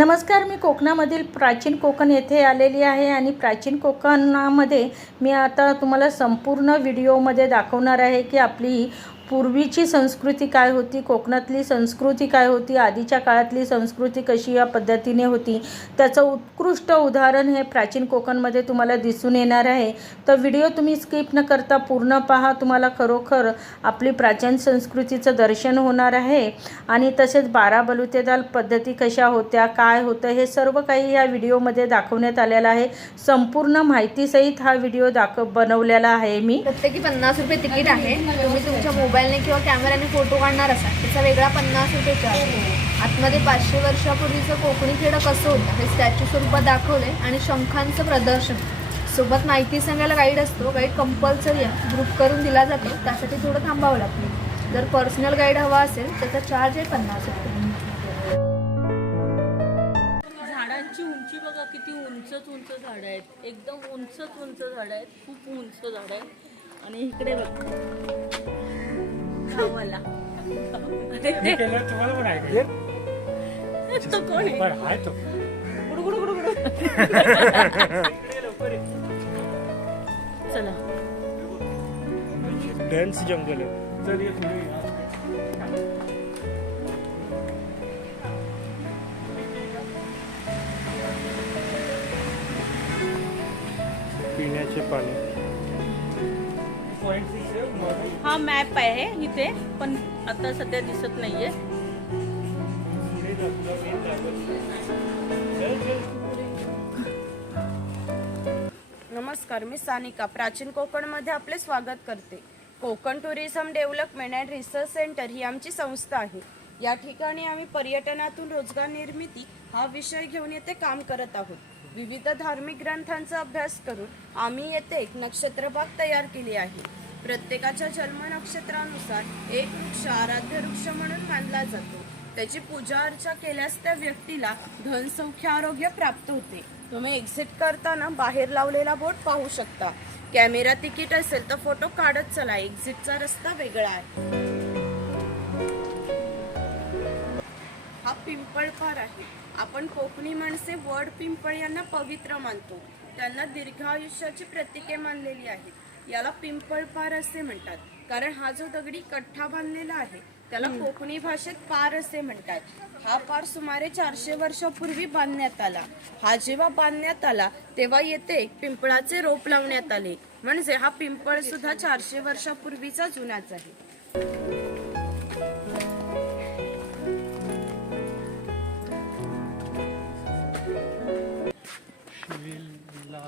नमस्कार, मी कोकणामधील प्राचीन कोकण येथे आलेली आहे आणि प्राचीन कोकणामध्ये मी आता तुम्हाला संपूर्ण व्हिडिओमध्ये दाखवणार आहे की आपली पूर्वीची संस्कृती काय होती, कोकणातली संस्कृती काय होती, आधीच्या काळातली संस्कृती कशी या पद्धतीने होती, त्याचं उत्कृष्ट उदाहरण हे प्राचीन कोकणमध्ये तुम्हाला दिसून येणार आहे। तर व्हिडिओ तुम्ही स्किप न करता पूर्ण पहा, तुम्हाला खरोखर आपली प्राचीन संस्कृतीचं दर्शन होणार आहे आणि तसेच 12 बलुतेदार पद्धती कशा होत्या, काय होतं, हे सर्व काही या व्हिडिओमध्ये दाखवण्यात आलेलं आहे। संपूर्ण माहितीसहित हा व्हिडिओ बनवलेला आहे मी। प्रत्येकी 50 रुपये तिकीट आहे। तुम्ही तुमच्या मोबाईलने किंवा कॅमेऱ्याने फोटो काढणार असाल त्याचा वेगळा 50 रुपये चार्ज आहे। आतमध्ये 500 वर्षापूर्वीचं कोकणी खेळ कसं होतं हे स्टॅच्यू स्वरूपात दाखवले आणि शंखांचं प्रदर्शन सोबत माहिती सांगायला गाईड असतो। गाईड कंपल्सरी ग्रुप करून दिला जातो, त्यासाठी थोडं थांबावं लागतं। जर पर्सनल गाईड हवा असेल त्याचा चार्ज आहे 50 रुपये। झाडांची उंची बघा, किती उंच झाड आहेत, एकदम उंच झाड आहेत, खूप उंच झाड आहेत। आणि इकडे बघा गावाला तो कोण आहे? गुडगुड गुडगुड चला, डेन्स जंगल आहे। पिण्याचे पाणी हा मॅप आहे इथे, पण आता सध्या दिसत नाहीये। नमस्कार, मी सानिका प्राचीन कोकणमध्ये आपले स्वागत करते। Konkan tourism development and research centre ही आमची संस्था आहे। या ठिकाणी आम्ही पर्यटनातून रोजगार निर्मिती हा विषय घेऊन येथे काम करत आहोत। विविध धार्मिक ग्रंथांचा अभ्यास करून आम्ही येथे एक नक्षत्रबाग तयार केली आहे। प्रत्येकाच्या जन्म नक्षत्रानुसार एक वृक्ष आराध्य वृक्ष म्हणून मानला जातो। त्याची पूजा अर्चा केल्यास त्या व्यक्तीला धन सौख्य आरोग्य प्राप्त होते। तुम्ही एक्झिट करताना बाहेर लावलेला बोर्ड पाहू शकता। कॅमेरा तिकीट असेल तर फोटो काढत चला, एक्झिटचा रस्ता वेगळा आहे। हा पिंपळपार आहे। आपण कोकणी माणसे वड पिंपळ यांना पवित्र मानतो, त्यांना दीर्घ आयुष्याची प्रतीके मानलेली आहेत। याला पिंपळपार असे म्हणतात कारण हा जो दगडी कठ्ठा बांधलेला आहे त्याला कोकणी भाषेत पार असे म्हणतात। हा पार सुमारे 400 वर्षापूर्वी बांधण्यात आला। हा जेव्हा बांधण्यात आला तेव्हा येथे एक पिंपळाचे रोप लावण्यात आले, म्हणजे हा पिंपळ सुद्धा 400 वर्षापूर्वीचा जुनाच आहे।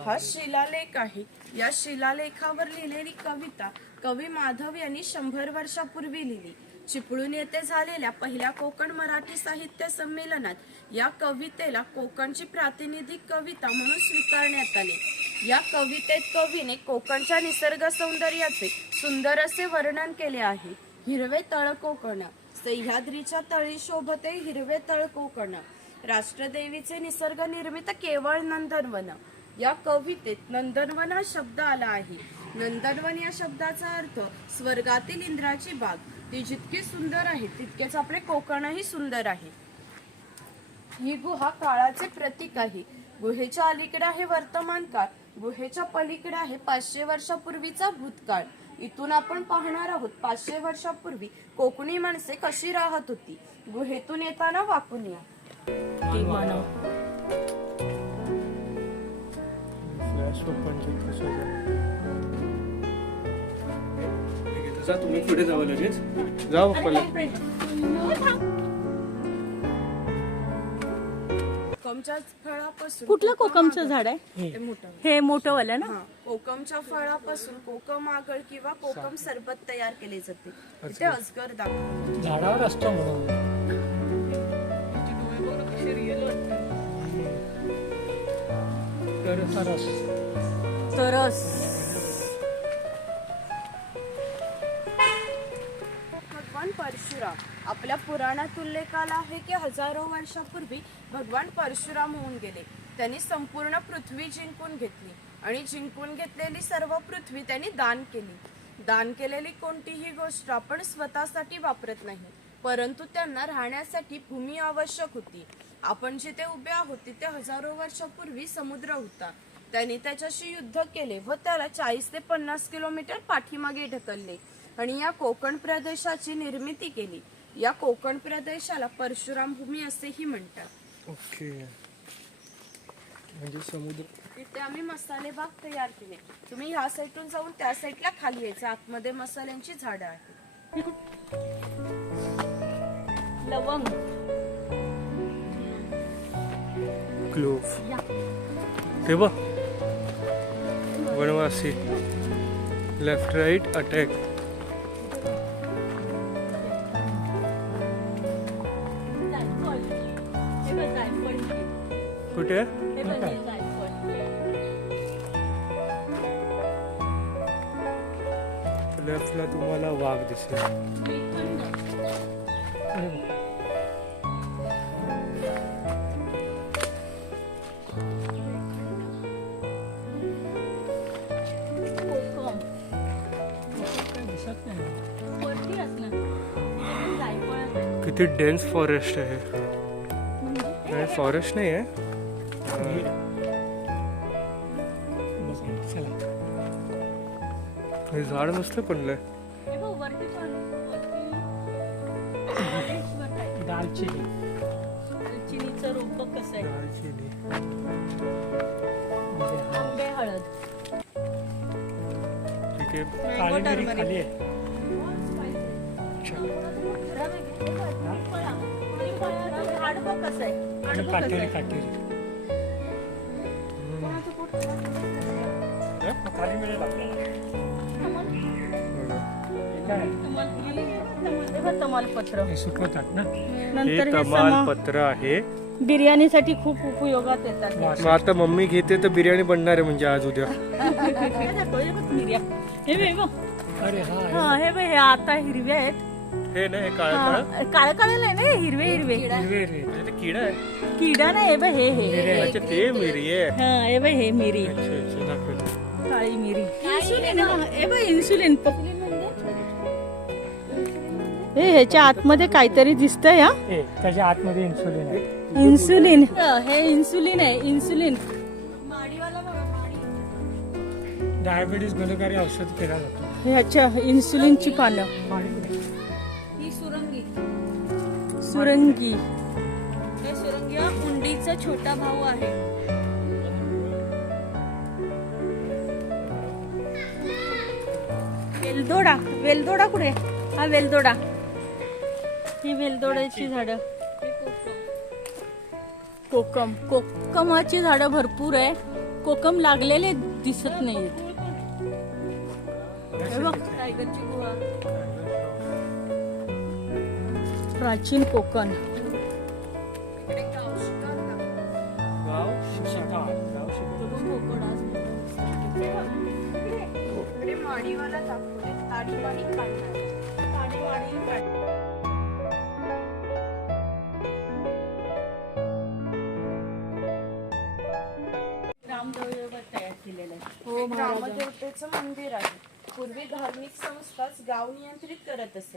हा शिलालेख आहे। या शिलालेखावर लिहिलेली कविता कवी माधव यांनी 100 वर्षापूर्वी लिहिली। चिपळूण येथे झालेल्या पहिल्या कोकण मराठी साहित्य संमेलनात या कवितेला कोकणची प्रातिनिधिक कविता म्हणून स्वीकारण्यात आले। या कवितेत कवीने कोकणच्या निसर्ग सौंदर्याचे सुंदर असे वर्णन केले आहे। हिरवे तळ कोकण, सह्याद्रीच्या तळी शोभते हिरवे तळ कोकण, राष्ट्रदेवीचे निसर्ग निर्मित केवळ नंदनवन। या कवितेत नंदनवन हा शब्द आला आहे। नंदनवन या शब्दाचा अर्थ स्वर्गातील इंद्राची बाग। ती जितकी सुंदर आहे तितकेच आपले कोकणही सुंदर आहे। ही गुहा काळाचे प्रतीक आहे। गुहेच्या अलीकडे आहे वर्तमान काळ, गुहेच्या पलीकडे आहे 500 वर्षापूर्वीचा भूतकाळ। इथून आपण पाहणार आहोत 500 वर्षापूर्वी कोकणी माणसे कशी राहत होती। गुहेतून येताना वाकून या। तुम्ही पुढे जावं, लगेच जाऊ। कोकमच्या फळापासून कुठलं कोकमचं झाड आहे? हे मोठं वालं ना? कोकमच्या फळापासून कोकम आगळ किंवा कोकम सरबत तयार केले जाते। तिथे अजगर दाखव झाडावर असतो म्हणून तरस भगवान परशुराम, आपल्या पुराणात उल्लेख आला आहे की हजारो वर्षापूर्वी भगवान परशुराम होऊन गेले। त्यांनी संपूर्ण पृथ्वी जिंकून घेतली आणि जिंकून घेतलेली सर्व पृथ्वी त्यांनी दान केली। दान केलेली कोणतीही गोष्ट आपण स्वतःसाठी वापरत नाही, परंतु त्यांना राहण्यासाठी भूमी आवश्यक होती। आपण जिथे उभे आहोत तिथे हजारो वर्षापूर्वी समुद्र होता. त्याने त्याच्याशी युद्ध केले व त्याला 40 ते 50 किलोमीटर पाठीमागे ढकलले आणि या कोकण प्रदेशाची निर्मिती केली. या कोकण प्रदेशाला परशुराम भूमी असेही म्हणतात. ओके, म्हणजे समुद्र. तिथे आम्ही मसाले बाग तयार केले. तुम्ही ह्या साईडून जाऊन त्या साईडला खाली यायचं. आतमध्ये मसाल्यांची झाडं आहेत. लवंग. क्लोव. ते बघ, वनवासी. Left right attack. जायफळ. हे बघ जायफळ. कुठे आहे? हे बघ हे जायफळ. लेफ्टला तुम्हाला वाघ दिसेल. श्रीखंड. कोकम. वरती असणार. हे पण जायफळच आहे. किती डेन्स फॉरेस्ट आहे. नाही, फॉरेस्ट नाही आहे. हे झाड नसलं पडलंय. हे बघ वरती पण. वरती दालचिनी. चिनीचं रोप कसं आहे. दालचिनी. आंबे हळद. ठीक आहे. Mango turmeric. झाड बघ कसं आहे. झाड बघ कसं आहे. तमालपत्र. सुकवतात ना. नंतर हे हे तमालपत्र आहे. बिर्याणीसाठी खूप उपयोगात येतात. मग आता मम्मी घेते तर बिर्याणी बनणार आहे म्हणजे आज उद्या. हे बघ. हा हे बघ, हे आता हिरवे आहेत. हे ना, हे काळं काळ काळ नाही ना, हिरवे हिरवे. म्हणजे ते किडा आहे. किडा नाही. हे बघ हे अच्छा, ते मिरी आहे. हा हे बघ हे मिरी. अच्छा अच्छा, दाखव. काळी मिरी. इन्सुलिन. हे बघ इन्सुलिन. हे ह्याच्या आतमध्ये काहीतरी दिसतंय. हा त्याच्या आतमध्ये इन्सुलिन आहे. इन्सुलिन. हे इन्सुलिन आहे. इन्सुलिन. डायबिटीज गुणकारी औषध केला जातो. ह्याच्या इन्सुलिनची पानं. ही सुरंगी. सुरंगी. हे सुरंगी हा कुंडीचा छोटा भाऊ आहे. वेलदोडा. वेलदोडा कुठे. हा वेलदोडा. ही वेलदोड्याची झाडं. कोकम. कोकमाची झाडं भरपूर आहे. कोकम लागलेले दिसत नाहीत. हे बघ, टायगरची गुहा. प्राचीन कोकण. इकडे गाव शिकार इकडे माडीवाला दाखवले. ताडीवाडी काढणार. रामदेव तयार केलेलं आहे. हे ग्रामदेवतेचं मंदिर आहे. पूर्वी धार्मिक संस्थाच गाव नियंत्रित करत असत.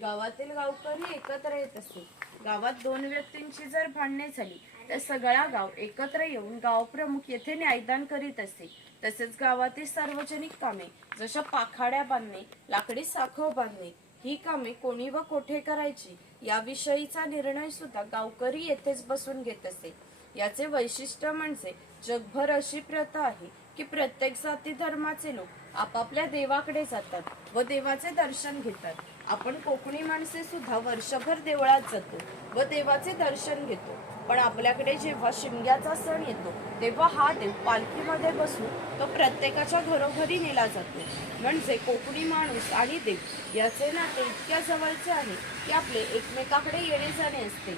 गावातील गावकरी एकत्र येत असत. गावात 2 व्यक्तींची जर भांडणे झाली तर सगळा गाव एकत्र येऊन गाव प्रमुख येथे न्यायदान करीत असे. तसेच गावातील सार्वजनिक कामे जशा पाखाड्या बांधणे, लाकडी साखव बांधणे ही कामे कोणी व कोठे करायची याविषयीचा निर्णय सुद्धा गावकरी येथेच बसून घेत असे. याचे वैशिष्ट्य म्हणजे जगभर अशी प्रथा आहे की प्रत्येक जाती धर्माचे लोक आपापल्या देवाकडे जातात व देवाचे दर्शन घेतात. आपण कोकणी माणसे सुद्धा वर्षभर देवळात जातो व देवाचे दर्शन घेतो. पण आपल्याकडे जेव्हा शिमग्याचा सण येतो तेव्हा हा देव पालखीमध्ये बसून तो प्रत्येकाच्या घरोघरी नेला जातो. म्हणजे कोकणी माणूस आणि देव याचे नाते इतक्या जवळचे आहे की आपले एकमेकाकडे येणे जाणे असते.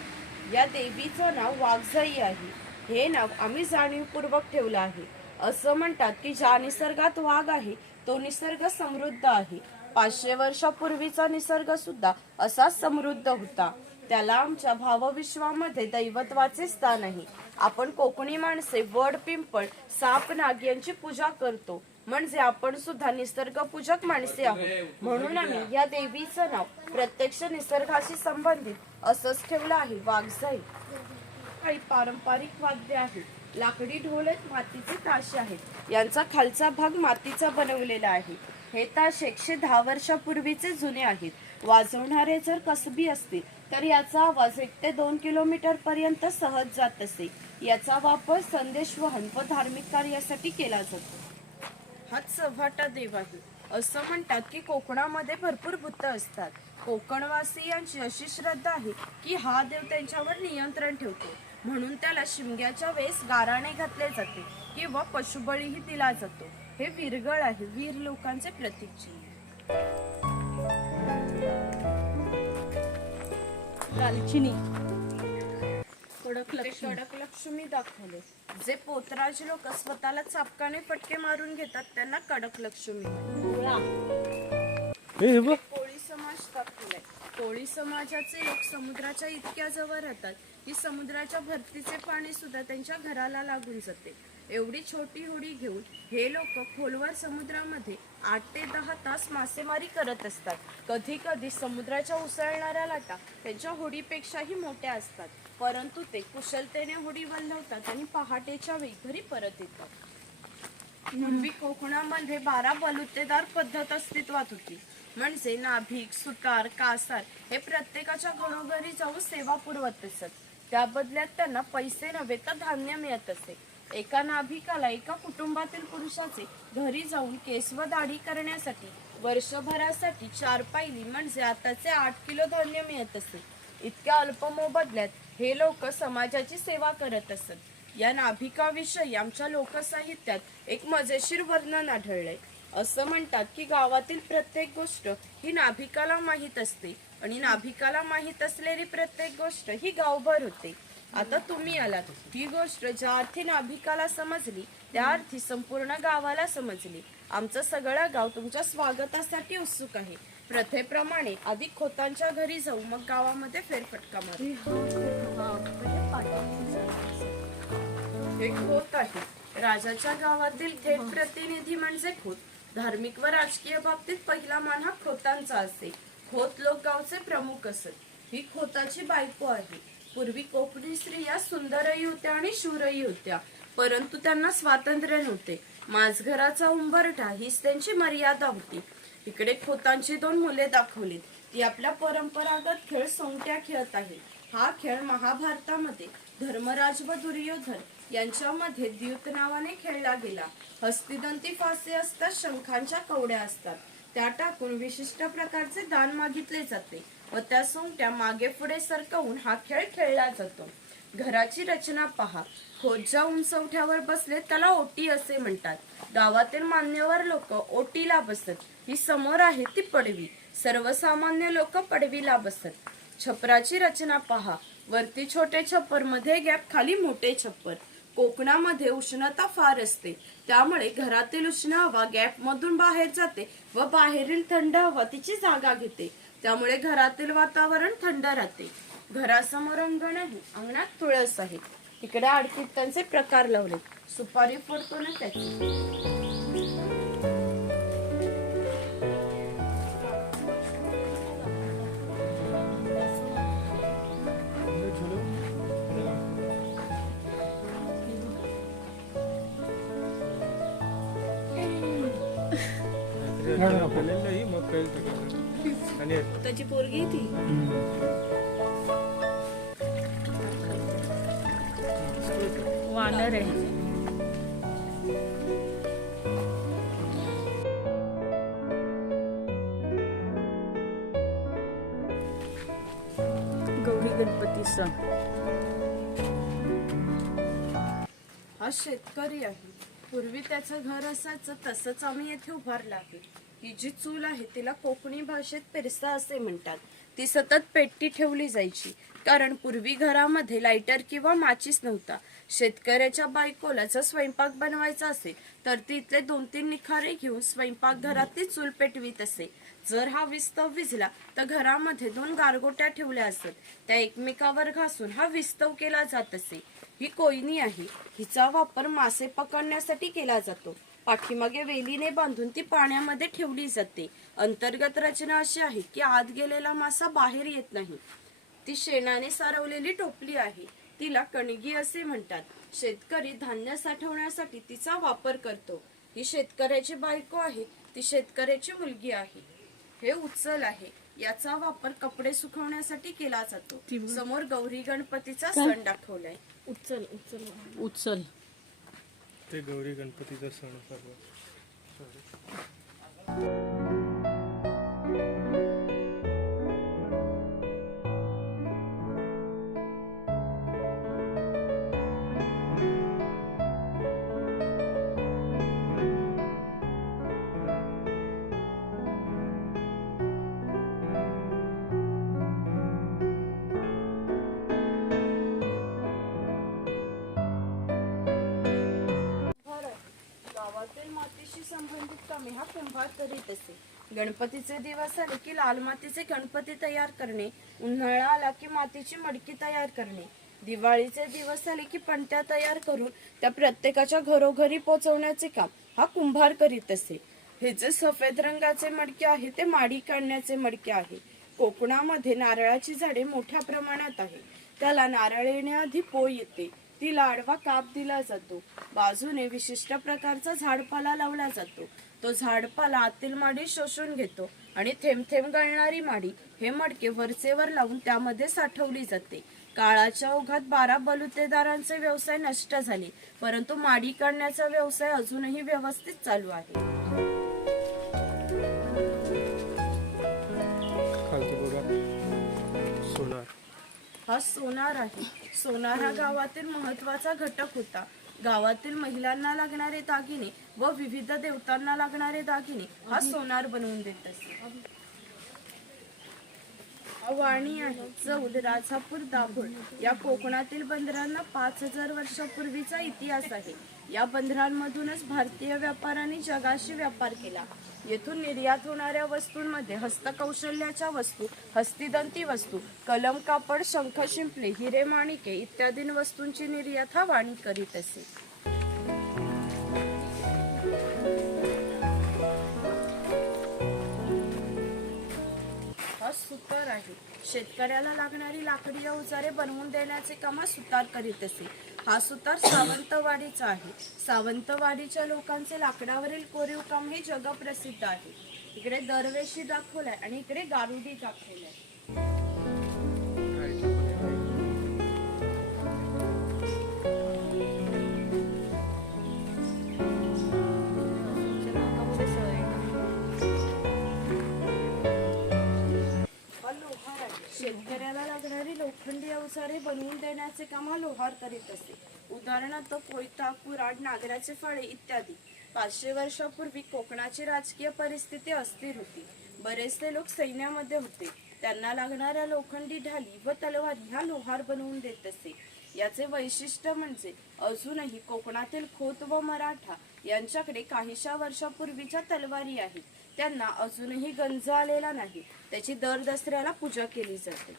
या देवीचं नाव वाघजाई आहे. हे नाव आम्ही जाणीवपूर्वक ठेवलं आहे. असं म्हणतात की ज्या निसर्गात वाघ आहे तो निसर्ग समृद्ध आहे. 500 वर्षापूर्वीचा निसर्ग सुद्धा असाच समृद्ध होता. त्याला आमच्या भावविश्वामध्ये दैवत्वाचे स्थान आहे. आपण कोकणी माणसे वड, पिंपळ, साप, नाग यांची पूजा करतो. म्हणजे आपण सुद्धा निसर्ग पूजक माणसे आहोत. म्हणून आम्ही या देवीचं नाव प्रत्यक्ष निसर्गाशी संबंधित असंच ठेवलं आहे, वाघजाई. काही पारंपरिक वाद्य आहेत. लाकडी ढोल आहेत, मातीचे ताशे आहेत. यांचा खालचा भाग मातीचा बनवलेला आहे. हे ताश 110 वर्षापूर्वीचे जुने आहेत. वाजवणारे जर कसबी असतील तर याचा आवाज 1 ते 2 किलोमीटर पर्यंत सहज जात असे. याचा वापर संदेशवहन व धार्मिक कार्यासाठी केला जातो. हा चव्हाटा देव आहे. असं म्हणतात की कोकणामध्ये भरपूर भूत असतात. कोकणवासियांची अशी श्रद्धा आहे की हा देव त्यांच्यावर नियंत्रण ठेवतो, म्हणून त्याला शिमग्याच्या वेळेस गाराणे घातले जाते किंवा पशुबळीही दिला जातो. हे वीरगळ आहे, वीर लोकांचे प्रतीक चिन्ह. दालचिनी, कडक ते लक्ष्मी. कडक लक्ष्मी दाखवले. जे पोतराज लोक स्वतःला चापकाने फटके मारून घेतात त्यांना कडक लक्ष्मी म्हणतात. गोळा, हे बघ कोळी समाज दाखवलाय. कोळी समाजाचे लोक समुद्राच्या इतक्या जवळ राहतात की समुद्राच्या भरतीचे पाणी सुद्धा त्यांच्या घराला लागून जाते. एवढी छोटी होडी घेऊन हे लोक खोलवर समुद्रामध्ये 8 ते 10 तास मासेमारी करत असतात. कधी कधी समुद्राच्या उसळणाऱ्या लाटा त्यांच्या होडीपेक्षाही मोठ्या असतात, परंतु ते कुशलतेने होडी वल्हवतात आणि पहाटेच्या वेळी घरी परत येतात. पूर्वी कोकणामध्ये 12 बलुतेदार पद्धत अस्तित्वात होती. म्हणजे नाभिक, सुतार, कासार हे प्रत्येकाच्या घरोघरी जाऊन सेवा पुरवत असत. त्या बदल्यात त्यांना पैसे नव्हे तर धान्य मिळत असे. एका नाभिकाला एका कुटुंबातील पुरुषाचे घरी जाऊन केस व दाढी करण्यासाठी वर्षभरासाठी 4 पायली म्हणजे आताचे 8 किलो धान्य मिळत असे. इतक्या अल्प मोबदल्यात हे लोक समाजाची सेवा करत असत. या नाभिकाविषयी आमच्या लोकसाहित्यात एक मजेशीर वर्णन आढळलंय. असं म्हणतात की गावातील प्रत्येक गोष्ट ही नाभिकाला माहीत असते आणि नाभिकाला माहीत असलेली प्रत्येक गोष्ट ही गावभर होते. आता तुम्ही आलात, ही गोष्ट ज्या अर्थी नाभिकाला समजली त्या अर्थी संपूर्ण गावाला समजली. आमचं सगळं गाव तुमच्या स्वागतासाठी उत्सुक आहे. प्रथेप्रमाणे आधी खोतांच्या घरी जाऊ, मग गावामध्ये फेरफटका मारू. हे खोत आहे. राजाच्या गावातील थेट प्रतिनिधी म्हणजे खोत. धार्मिक व राजकीय बाबतीत पहिला मान हा खोतांचा असे. खोत लोक गावचे प्रमुख असत. ही खोताची बायको आहे. पूर्वी कोकणी स्त्रिया सुंदरही होत्या आणि शूरही होत्या, परंतु त्यांना स्वातंत्र्य नव्हते. माझघराचा उंबरठा हीच त्यांची मर्यादा होती. इकडे खोतांची 2 मुले दाखवलीत. ती आपल्या परंपरागत खेळ सोंगट्या खेळत आहेत. हा खेळ महाभारतामध्ये धर्मराज व दुर्योधन यांच्यामध्ये द्यूत नावाने खेळला गेला. हस्तिदंती फासे असतात, शंखांच्या कवड्या असतात. त्या टाकून विशिष्ट प्रकारचे दान मागितले जाते व त्या सोंगट्या मागे पुढे सरकवून हा खेळ खेळला जातो. घराची रचना पहा. खोत ज्या उंचवठ्यावर बसले त्याला ओटी असे म्हणतात. गावातील मान्यवर लोक ओटीला बसत. ही समोर आहे ती पडवी. सर्वसामान्य लोक पडवीला बसत. छपराची रचना पहा. वरती छोटे छप्पर, मध्ये गॅप, खाली मोठे छप्पर. कोकणामध्ये उष्णता फार असते, त्यामुळे घरातील उष्ण हवा गॅप मधून बाहेर जाते व बाहेरील थंड हवा तिची जागा घेते. त्यामुळे घरातील वातावरण थंड राहते. घरासमोर अंगण आहे. अंगणात तुळस आहे. तिकडे आडकित्त्यांचे प्रकार लावले. सुपारी फोडतो ना त्याची. मग आणि त्याची पोरगी ती वानर आहे. गौरी गणपती सण. हा शेतकरी आहे. पूर्वी त्याचं घर असायचं तसंच आम्ही येथे उभारलं आहे. ही जी चूल आहे तिला कोकणी भाषेत पेरसा असे म्हणतात. ती सतत पेटती ठेवली जायची, कारण पूर्वी घरामध्ये लायटर किंवा माचीस नव्हता. शेतकऱ्याच्या बायकोला जर स्वयंपाक बनवायचा असेल तर ती इथले 2-3 निखारे घेऊन स्वयंपाकघरातली चूल पेटवीत असे. जर हा विस्तव विझला तर घरामध्ये 2 गारगोट्या ठेवल्या असत. त्या एकमेकावर घासून हा विस्तव केला जात असे. ही कोयनी आहे. हिचा वापर मासे पकडण्यासाठी केला जातो. पाठीमागे वेलीने बांधून ती पाण्यामध्ये ठेवली जाते. अंतर्गत रचना अशी आहे की आत गेलेला मासा बाहेर येत नाही. ती शेणाने सारवलेली टोपली आहे. तिला कणगी असे म्हणतात. शेतकरी धान्य साठवण्यासाठी तिचा वापर करतो. ही शेतकऱ्याची बायको आहे, ती शेतकऱ्याची मुलगी आहे. हे उचल आहे, याचा वापर कपडे सुकवण्यासाठी केला जातो. समोर गौरी गणपतीचा सण दाखवलाय. उचल उचल उचल. ते गौरी गणपतीचा सण सर्व. गावातील मातीशी संबंधित कामे हा कुंभार करीत असे. गणपतीचे दिवस आले की लाल मातीचे गणपती तयार करणे, उन्हाळा आला की मातीची मडकी तयार करणे, दिवाळीचे दिवस आले की पणत्या तयार करून त्या प्रत्येकाच्या घरोघरी पोहोचवण्याचे काम हा कुंभार करीत असे. हे जे सफेद रंगाचे मडके आहे ते माडी काढण्याचे मडके आहे. कोकणामध्ये नारळाची झाडे मोठ्या प्रमाणात आहे. त्याला नारळ येण्याआधी पोळ येते, तिला आडवा काप दिला जातो. बाजूने विशिष्ट प्रकारचा झाडपाला लावला जातो. तो झाडपाला आतील माडी शोषून घेतो आणि थेंब थेंब गळणारी माडी हे मडके वरचेवर लावून त्यामध्ये साठवली जाते. काळाच्या ओघात 12 बलुतेदारांचे व्यवसाय नष्ट झाले, परंतु माडी काढण्याचा व्यवसाय अजूनही व्यवस्थित चालू आहे. खालती बघा सोनार. हा सोनार आहे. सोनार हा गावातील महत्वाचा घटक होता. गावातील महिलांना लागणारे दागिने व विविध देवतांना लागणारे दागिने हा सोनार बनवून देत असे. हा वाणी आहे. चौल, राजापूर, दाभोळ या कोकणातील बंदरांना 5000 वर्षापूर्वीचा इतिहास आहे. या बंदरांमधूनच भारतीय व्यापाऱ्यांनी जगाशी व्यापार केला. येथून निर्यात होणाऱ्या वस्तूंमध्ये हस्तकौशल्याच्या वस्तू, हस्तिदंती वस्तू, कलम, कापड, शंख, शिंपले, हिरे, माणिके इत्यादी वस्तूंची निर्यात हा वाणी करीत असे. हा सुतार आहे. शेतकऱ्याला लागणारी लाकडी अवजारे बनवून देण्याचे काम हा सुतार करीत असे. हा सुतार सावंतवाडीचा आहे. सावंतवाडीच्या लोकांचे लाकडावरील कोरीव काम हे जगप्रसिद्ध आहे. इकडे दरवेशी दाखवलाय आणि इकडे गारुडी दाखवलाय. शेतकऱ्याला लागणारी लोखंडी अवजारे बनवून देण्याचे काम हा लोहार करीत असे. उदाहरणार्थ कोयता, कुऱ्हाड, नागराचे फळे इत्यादी. 500 वर्षापूर्वी कोकणाची राजकीय परिस्थिती अस्थिर होती. बरेचसे लोक सैन्यामध्ये होते. त्यांना लागणाऱ्या लोखंडी ढाली व तलवारी ह्या लोहार बनवून देत असे. याचे वैशिष्ट्य म्हणजे अजूनही कोकणातील खोत व मराठा यांच्याकडे काहीशा वर्षापूर्वीच्या तलवारी आहेत. त्यांना अजूनही गंज आलेला नाही. त्याची दर दसऱ्याला पूजा केली जाते.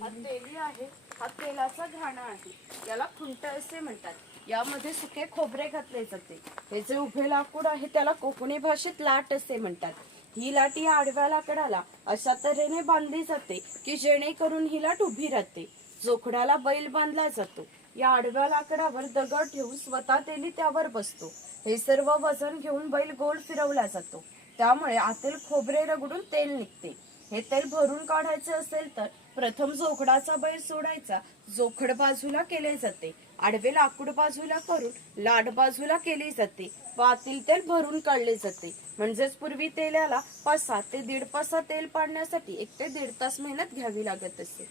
हा तेली आहे. हा तेलाचा घाणा आहे. याला खुंट असे म्हणतात. यामध्ये सुके खोबरे घातले जाते. हे जे उभे लाकूड आहे त्याला कोकणी भाषेत लाट असे म्हणतात. ही लाट या आडव्या लाकडाला अशा तऱ्हेने बांधली जाते की जेणेकरून ही लाट उभी राहते. जोखडाला बैल बांधला जातो. या आडव्या लाकडावर दगड ठेवून स्वतः तेली त्यावर बसतो. हे सर्व वजन घेऊन बैल गोल फिरवला जातो. त्यामुळे आतील खोबरे रगडून तेल निघते. हे तेल भरून काढायचे असेल तर प्रथम जोखडाचा बैल सोडायचा. जोखड बाजूला केले जाते. आडवे लाकूड बाजूला करून लाट बाजूला केली जाते व आतील तेल भरून काढले जाते. म्हणजेच पूर्वी तेलाला 5 ते 1.5 पासा तेल पाडण्यासाठी 1 ते 1.5 तास मेहनत घ्यावी लागत असे.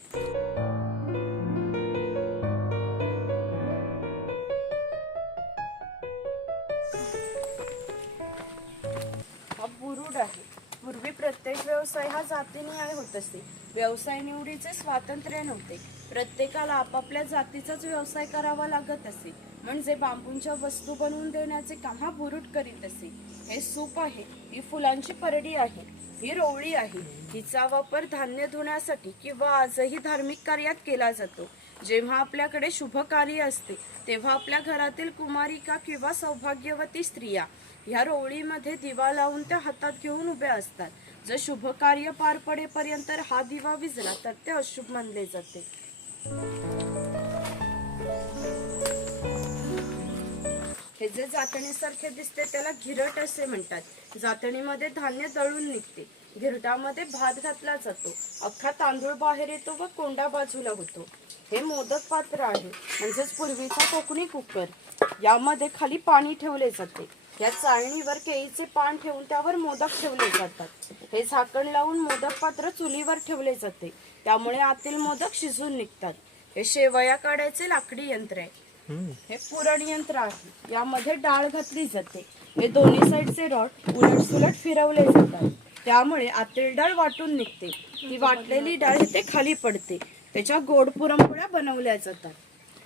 हा बुरुड आहे. पूर्वी प्रत्येक व्यवसाय हा जातीनिहाय होत असे. व्यवसाय निवडीचे स्वातंत्र्य नव्हते. प्रत्येकाला आपापल्या जातीचाच व्यवसाय करावा लागत असे. म्हणजे बांबूंच्या वस्तू बनवून देण्याचे काम हा बुरुड करीत असे. हे सूप आहे. ही फुलांची परडी आहे. ही रोवळी आहे. हिचा वापर धान्य धुण्यासाठी किंवा आजही धार्मिक कार्यात केला जातो. जेव्हा आपल्याकडे शुभ कार्य असते तेव्हा आपल्या घरातील कुमारिका किंवा सौभाग्यवती स्त्रिया ह्या रोवळीमध्ये दिवा लावून त्या हातात घेऊन उभ्या असतात जर शुभ कार्य पार पडेपर्यंत हा दिवा विझला तर ते अशुभ मानले जाते. हे जे जातणीसारखे दिसते त्याला घिरट असे म्हणतात. जातणीमध्ये धान्य दळून निघते. घिरटामध्ये भात घातला जातो. अख्खा तांदूळ बाहेर येतो व कोंडा बाजूला होतो. हे मोदक पात्र आहे म्हणजेच पूर्वीचा कोकणी कुकर. यामध्ये खाली पाणी ठेवले जाते. या चाळणीवर केळीचे पान ठेवून त्यावर मोदक ठेवले जातात. हे झाकण लावून मोदक पात्र चुलीवर ठेवले जाते. त्यामुळे आतील मोदक शिजून निघतात. हे शेवया काढायचे लाकडी यंत्र आहे. हे पुरण यंत्र आहे. यामध्ये डाळ घातली जाते. हे दोन्ही साईडचे रॉड उलट सुलट फिरवले जातात. त्यामुळे आतील डाळ वाटून निघते. ती वाटलेली डाळ इथे खाली पडते. त्याच्या गोड पुरणपोळ्या बनवल्या जातात.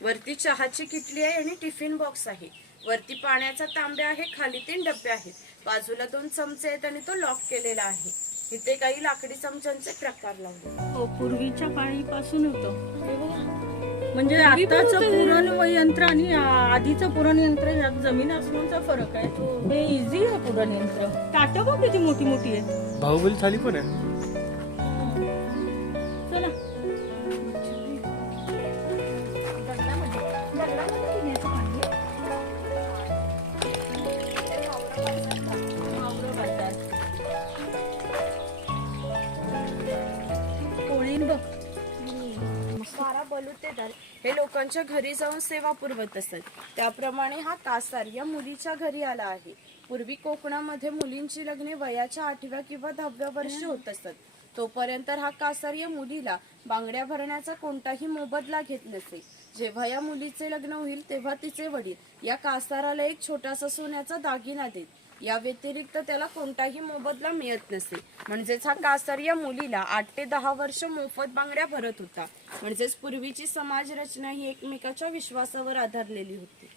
वरती चहाची किटली आहे आणि टिफिन बॉक्स आहे. वरती पाण्याचा तांब्या आहे. खाली 3 डबे आहेत. बाजूला 2 चमचे आहेत आणि तो लॉक केलेला आहे. इथे काही लाकडी चमच्यांचे प्रकार लावले. हो, पूर्वीच्या काळीपासून होतं. म्हणजे आताचं पुरण यंत्र आणि आधीचं पुरण यंत्र यात जमीन आसमानचा फरक आहे. हे इझी आहे पुरण यंत्र. ताटं बघ किती मोठी मोठी आहे. बाहुबली थाली पण आहे. चला पोळीन बघ. बारा बलुतेदार हे लोकांच्या घरी जाऊन सेवा पुरवत असत. त्याप्रमाणे हा कासार या मुलीच्या घरी आला आहे. पूर्वी कोकणामध्ये मुलींची लग्ने वयाच्या 8व्या किंवा 10व्या वर्षी होत असत. तोपर्यंत हा कासार या मुलीला बांगड्या भरण्याचा कोणताही मोबदला घेत नसे. जेव्हा या मुलीचे लग्न होईल तेव्हा तिचे वडील या कासाराला एक छोटासा सोन्याचा दागिना देत. या व्यतिरिक्त त्याला कोणताही मोबदला मिळत नसे. म्हणजेच हा कासार या मुलीला 8 ते 10 वर्ष मोफत बांगड्या भरत होता. म्हणजेच पूर्वीची समाज रचना ही एकमेकाच्या विश्वासावर आधारलेली होती.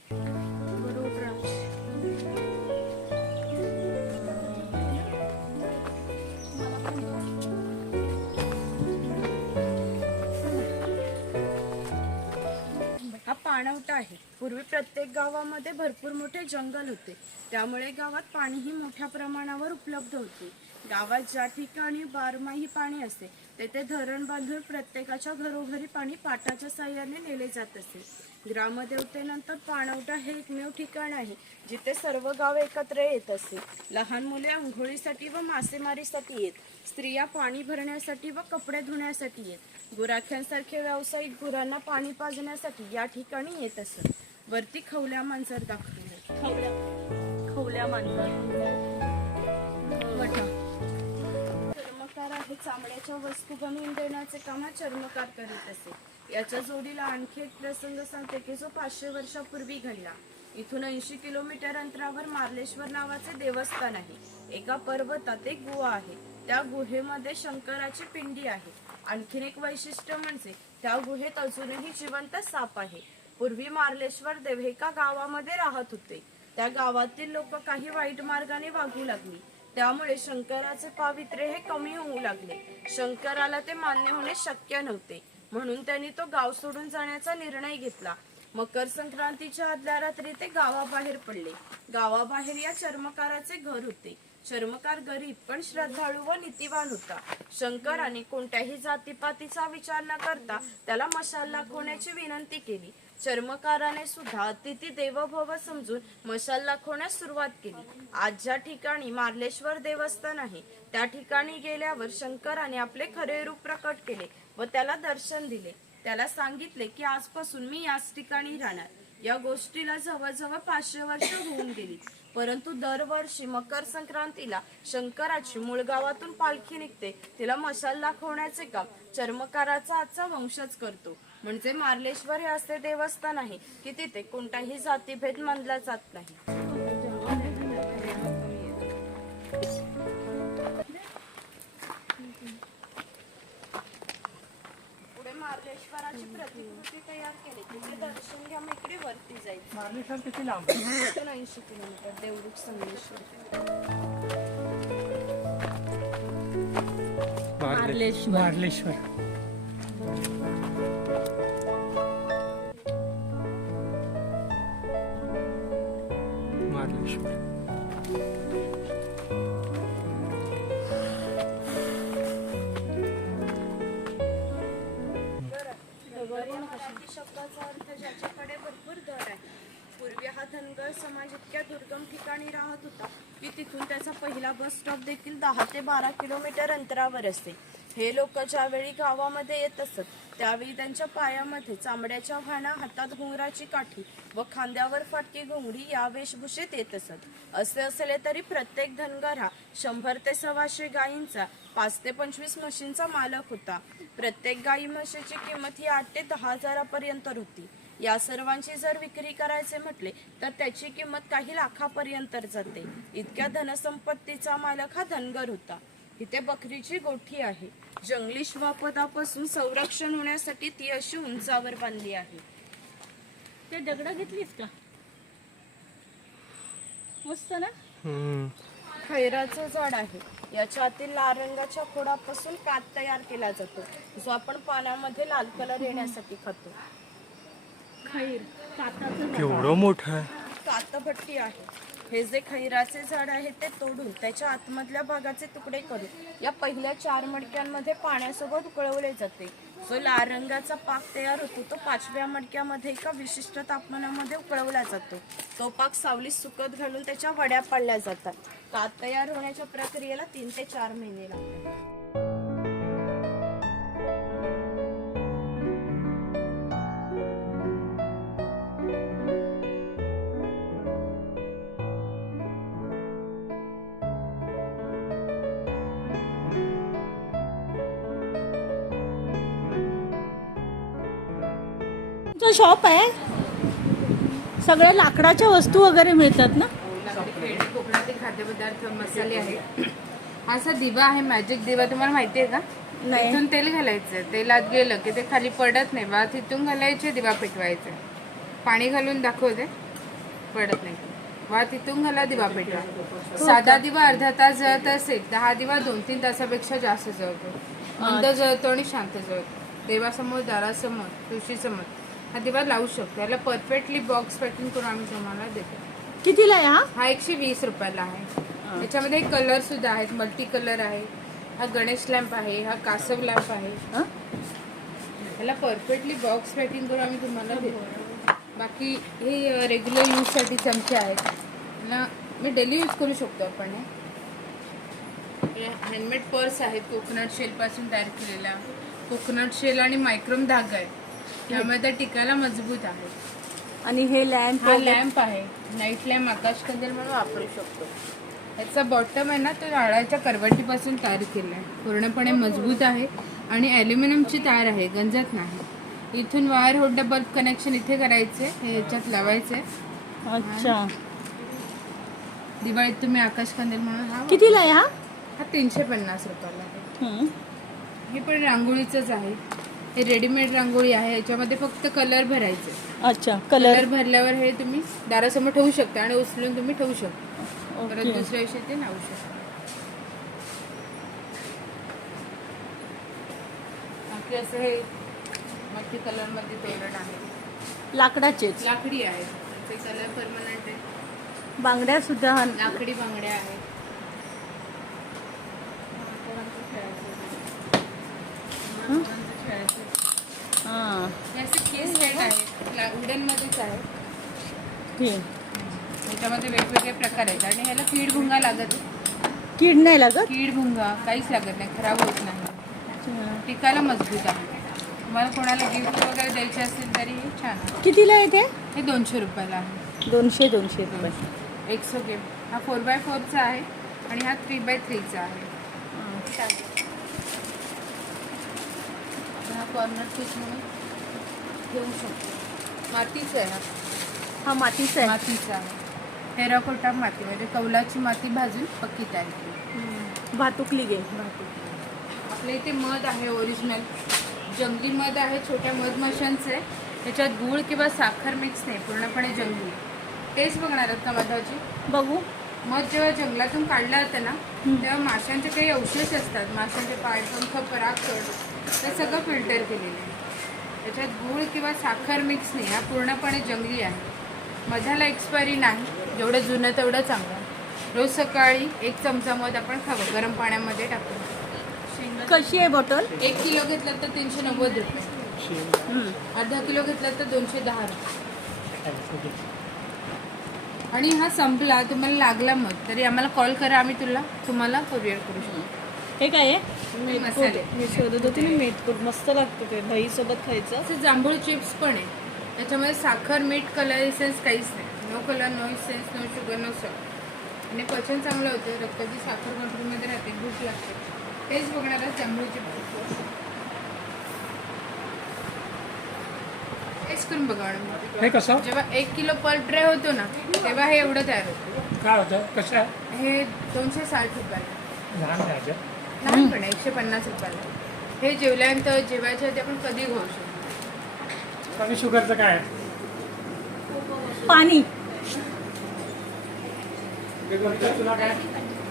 हा पाणवठा आहे. पूर्वी प्रत्येक गावामध्ये भरपूर मोठे जंगल होते. त्यामुळे गावात पाणीही मोठ्या प्रमाणावर उपलब्ध होते. गावात ज्या ठिकाणी बारमाही पाणी असते तेथे धरण बांधून प्रत्येकाच्या घरोघरी पाणी पाटाच्या साह्याने नेले जात असे. ग्रामदेवतेनंतर पाणवठा हे एकमेव ठिकाण आहे जिथे सर्व गाव एकत्र येत असे. लहान मुले अंघोळीसाठी व मासेमारीसाठी येत. स्त्रिया पाणी भरण्यासाठी व कपडे धुण्यासाठी येत. गुराख्यांसारखे व्यावसायिक गुरांना पाणी पाजण्यासाठी या ठिकाणी येत असत. वरती खवल्या मांजर दाखवले. खवल्या मांजर. चर्मकार आहे. चामड्याच्या वस्तू बनवून देण्याचे काम हा चर्मकार करीत असे. याच्या जोडीला आणखी एक प्रसंग सांगते की जो 500 वर्षापूर्वी घडला. इथून 80 किलोमीटर अंतरावर मार्लेश्वर नावाचे देवस्थान आहे. एका पर्वतात एक गुहा आहे. त्या गुहेमध्ये शंकराची पिंडी आहे. आणखीन एक वैशिष्ट्य म्हणजे त्या गुहेत अजूनही जिवंत साप आहे. पूर्वी मार्लेश्वर देव एका गावामध्ये राहत होते. त्या गावातील लोक काही वाईट मार्गाने वागू लागली. त्यामुळे शंकराचे पावित्र्य हे कमी होऊ लागले. शंकराला ते मान्य होणे शक्य नव्हते. म्हणून त्यांनी तो गाव सोडून जाण्याचा निर्णय घेतला. मकर संक्रांतीच्या आदल्या रात्री ते गावाबाहेर पडले. गावाबाहेर या चर्मकाराचे घर होते. चर्मकार गरीब पण श्रद्धाळू व नीतिवान होता. शंकराने कोणत्याही जातीपातीचा विचार न करता त्याला मशाल दाखवण्याची विनंती केली. चर्मकाराने सुद्धा अतिथी देवभव समजून मशाल दाखवण्यास सुरुवात केली. आज ज्या ठिकाणी मार्लेश्वर देवस्थान आहे त्या ठिकाणी गेल्यावर शंकराने आपले खरे रूप प्रकट केले व त्याला दर्शन दिले. त्याला सांगितले की आजपासून मी याच ठिकाणी राहणार. या गोष्टीला जवळजवळ 500 वर्ष होऊन गेली. परंतु दरवर्षी मकर संक्रांतीला शंकराची मूळ गावातून पालखी निघते. तिला मशाल दाखवण्याचे काम चर्मकाराचा आजचा वंशच करतो. म्हणजे मार्लेश्वर हे असे देवस्थान आहे की तिथे कोणताही जातीभेद मानला जात नाही. पुढे मार्लेश्वराची प्रतिकृती तयार केली. तिथे दर्शन घ्या. मग इकडे वरती जायचं. मार्लेश्वर किती लांब आहे? 80 किलोमीटर देवरुख संगमेश्वर. मार्लेश्वर. मार्लेश्वर. मार्लेश्वर. मराठी शब्दाचा अर्थ ज्याच्याकडे भरपूर धन आहे. पूर्वी हा धनगर समाज इतक्या दुर्गम ठिकाणी राहत होता की तिथून त्याचा पहिला बस स्टॉप देखील 10 ते 12 किलोमीटर अंतरावर असे. हे लोक ज्यावेळी गावामध्ये येत असत त्यावेळी त्यांच्या पायामध्ये चामड्याच्या व्हाणा, हातात घुंगराची काठी व खांद्यावर फाटकी घोंगडी या वेशभूषेत येत असत. असे असले तरी प्रत्येक धनगर हा 100 ते 125 गायींचा, 5 ते 25 म्हशींचा मालक होता. प्रत्येक गायी म्हशीची किंमत ही 8 ते 10 हजारापर्यंत होती. या सर्वांची जर विक्री करायचे म्हटले तर त्याची किंमत काही लाखापर्यंत जाते. इतक्या धनसंपत्तीचा मालक हा धनगर होता. इथे बकरीची गोठी आहे. जंगली श्वापदापासून संरक्षण होण्यासाठी ती अशी उंचावर बांधली आहे. ते दगड घेतलीस का? मस्त ना. खैराचं झाड आहे. याच्या आतील लाल रंगाच्या खोडापासून कात तयार केला जातो, जो आपण पाण्यामध्ये लाल कलर येण्यासाठी खातो. खैर काताचं केवढं मोठं आहे. कातभट्टी आहे. हे जे खैराचे झाड आहे ते तोडून त्याच्या आतमधल्या भागाचे तुकडे करून या पहिल्या 4 मडक्यांमध्ये पाण्यासोबत उकळवले जाते. जो लाल रंगाचा पाक तयार होतो तो 5व्या मडक्यामध्ये एका विशिष्ट तापमानामध्ये उकळवला जातो. तो पाक सावलीत सुकत घालून त्याच्या वड्या पाडल्या जातात. कात तयार होण्याच्या प्रक्रियेला 3 ते 4 महिने लागतात. शॉप आहे. सगळ्या लाकडाच्या वस्तू वगैरे मिळतात ना. खेळणी कोकणातील खाद्यपदार्थ मसाले आहेत. हा असा दिवा आहे, मॅजिक दिवा. तुम्हाला माहिती आहे का? नाही. इथून तेल घालायचं, तेलात गेलं की ते खाली पडत नाही बा. तिथून घालायचे, दिवा पेटवायचे. पाणी घालून दाखवते, पडत नाही वा. तिथून घाला, दिवा पेटवा. साधा दिवा अर्धा तास जळत असेल, 10 दिवा 2-3 तासापेक्षा जास्त जळतो. मंद जळतो आणि शांत जळतो. देवासमोर, दारासमोर, तुळशीसमोर हा दिवा लावू शकतो. याला परफेक्टली बॉक्स पॅकिंग करून आम्ही तुम्हाला देतो. कितीला आहे हा? हा 120 रुपयाला आहे. त्याच्यामध्ये कलर सुद्धा आहेत, मल्टी कलर आहे. हा गणेश लॅम्प आहे, हा कासव लॅम्प आहे. ह्याला परफेक्टली बॉक्स पॅकिंग करून आम्ही तुम्हाला देतो. बाकी हे रेग्युलर यूजसाठी चमचे आहेत. ह्याला मी डेली यूज करू शकतो आपण. हे हँडमेड पर्स आहेत, कोकोनट शेलपासून तयार केलेला. कोकोनट शेल आणि मायक्रोम धागा आहे, त्यामध्ये टिकायला मजबूत आहे. आणि हे लॅम्प हा लॅम्प आहे, नाईट लॅम्प, आकाश कंदील म्हणून वापरू शकतो. याचा बॉटम आहे ना, तो नारळाच्या करवटीपासून तयार केला आहे. पूर्णपणे मजबूत आहे आणि ॲल्युमिनियमची तार आहे, गंजत नाही. इथून वायर होल्डर बल्ब कनेक्शन इथे करायचे, हे याच्यात लावायचे. अच्छा. दिवाळीत तुम्ही आकाश कंदील म्हणून हा कितीला आहे हा? हा 350 रुपयाला आहे. हम्म. हे पण रांगोळीचंच आहे. हे रेडीमेड रांगोळी आहे, याच्यामध्ये फक्त कलर भरायचे. अच्छा. कलर भरल्यावर हे तुम्ही दारासमोर ठेवू शकता आणि उचलून तुम्ही ठेवू शकता. परत ओके. दुसऱ्या दिवशी ते लावू शकता. बाकी असं हे मल्टी कलर मध्ये तोरण आहे, लाकडाचेच. लाकडी आहे. ते कलर परमनंट आहे. बांगड्या सुद्धा. लाकडी बांगड्या आहेत. हां. हे असे केस सेट आहे, वुडन मध्येच आहे. ठीक. त्याच्यामध्ये वेगवेगळे प्रकार आहेत आणि ह्याला कीड भुंगा लागत नाही. कीड नाही लागत. कीड भुंगा काहीच लागत नाही, खराब होत नाही. टिकायला मजबूत आहे. तुम्हाला कोणाला गिफ्ट वगैरे द्यायचे असेल तरी हे छान आहे. कितीला आहे ते? हे 200 रुपयाला आहे. 200 रुपये. 100 गिफ्ट. हा 4x4चा आहे आणि हा 3x3चा आहे. हा कॉर्नर पीस म्हणून ठेवू शकतो. मातीचा आहे हा. हा मातीचा आहे. मातीचा आहे. टेराकोटा माती म्हणजे कौलाची माती भाजून पक्की तयार केली. भातुकली घे. आपल्या इथे मध आहे, ओरिजिनल जंगली मध आहे. छोट्या मधमाशांचं आहे. त्याच्यात गूळ किंवा साखर मिक्स नाही, पूर्णपणे जंगली. टेस्ट बघणार आहेत का मधाची? बघू. मध जेव्हा जंगलातून काढलं जातं ना, तेव्हा माशांचे काही अवशेष असतात, माशांचे पाय, पंख, परागकण, ते सगळं फिल्टर केलेलं आहे. त्याच्यात गूळ किंवा साखर मिक्स नाही, हा पूर्णपणे जंगली आहे. मधाला एक्सपायरी नाही, जेवढं जुनं तेवढं चांगलं. रोज सकाळी 1 चमचा मध आपण खावं, गरम पाण्यामध्ये टाकून. कशी आहे बॉटल? 1 किलो घेतलं तर 390 रुपये. अर्धा किलो घेतला तर 210 रुपये. आणि हा संपला तुम्हाला लागला मग तरी आम्हाला कॉल करा, आम्ही तुम्हाला कुरिअर करू शकतो. हे काय आहे? मसाले मी शोधत होते ना मेटपूड, मस्त लागतं ते दही सोबत खायचं. असे जांभूळ चिप्स पण आहे. त्याच्यामध्ये साखर, मीठ, कलर इसेन्स काहीच नाही. No colour, no essence, no sugar, no salt. आणि पचन चांगलं होते, रक्ताची साखर कंट्रोलमध्ये राहते, भूक लागते. तेच बघणार आहे जांभूळ चिप्स. टेस्ट करून बघा मॅडम. हे कसं जेव्हा 1 किलो पर ट्रे होतो ना तेव्हा हे एवढं तयार होतं. काय होतं कसं आहे? हे 260 रुपयाला. लहान द्यायचं लहानपण 150 रुपयाला. हे जेवल्यानंतर जेवायच्या आधी आपण कधी खाऊ शकतो. कमी शुगरचं काय आहे? पाणी. तुला काय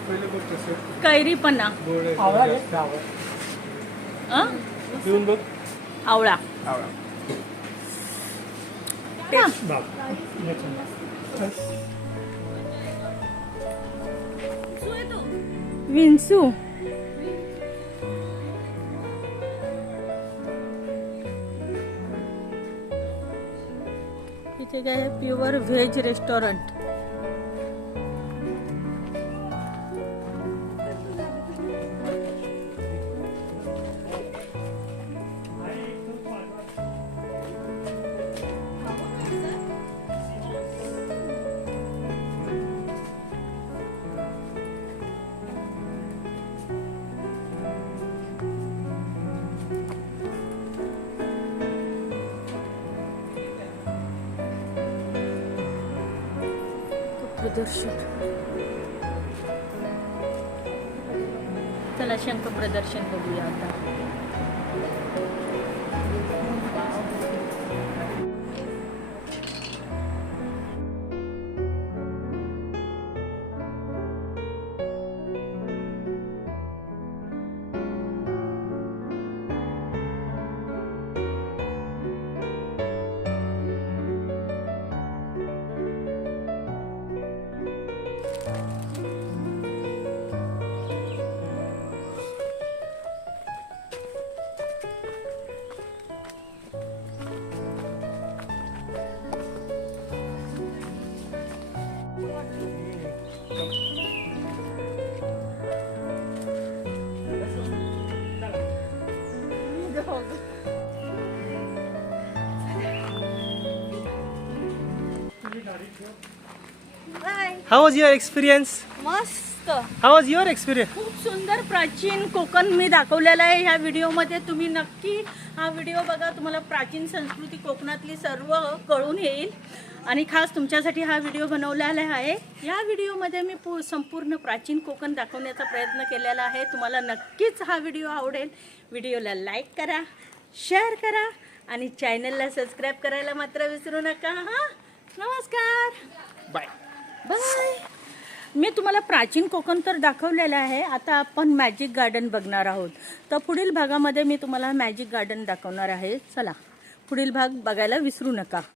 पहिली गोष्ट असेल कैरीपणा. गोड आहे, आवळा घे, जास्त. आवळा. अं? पिऊन बघ. आवळा. आवळा. बाप. याचं. विंचू. इथे काय आहे? Pure veg restaurant. प्रदर्शन. चला शंख प्रदर्शन बघूया आता. How was your experience? मस्त. How was your experience? खूप सुंदर प्राचीन कोकण मी दाखवलेला आहे ह्या व्हिडिओमध्ये. तुम्ही नक्की हा व्हिडिओ बघा, तुम्हाला प्राचीन संस्कृती कोकणातली सर्व कळून येईल. आणि खास तुमच्यासाठी हा व्हिडिओ बनवलेला आहे. या व्हिडिओमध्ये मी संपूर्ण प्राचीन कोकण दाखवण्याचा प्रयत्न केलेला आहे. तुम्हाला नक्कीच हा व्हिडिओ आवडेल. व्हिडिओला लाईक करा, शेअर करा आणि चॅनलला सबस्क्राईब करायला मात्र विसरू नका. हां, नमस्कार, बाय. बाय. मी तुम्हाला प्राचीन कोकण तर दाखवलेलं आहे. आता आपण मॅजिक गार्डन बघणार आहोत. तर पुढील भागामध्ये मी तुम्हाला मॅजिक गार्डन दाखवणार आहे. चला पुढील भाग बघायला विसरू नका.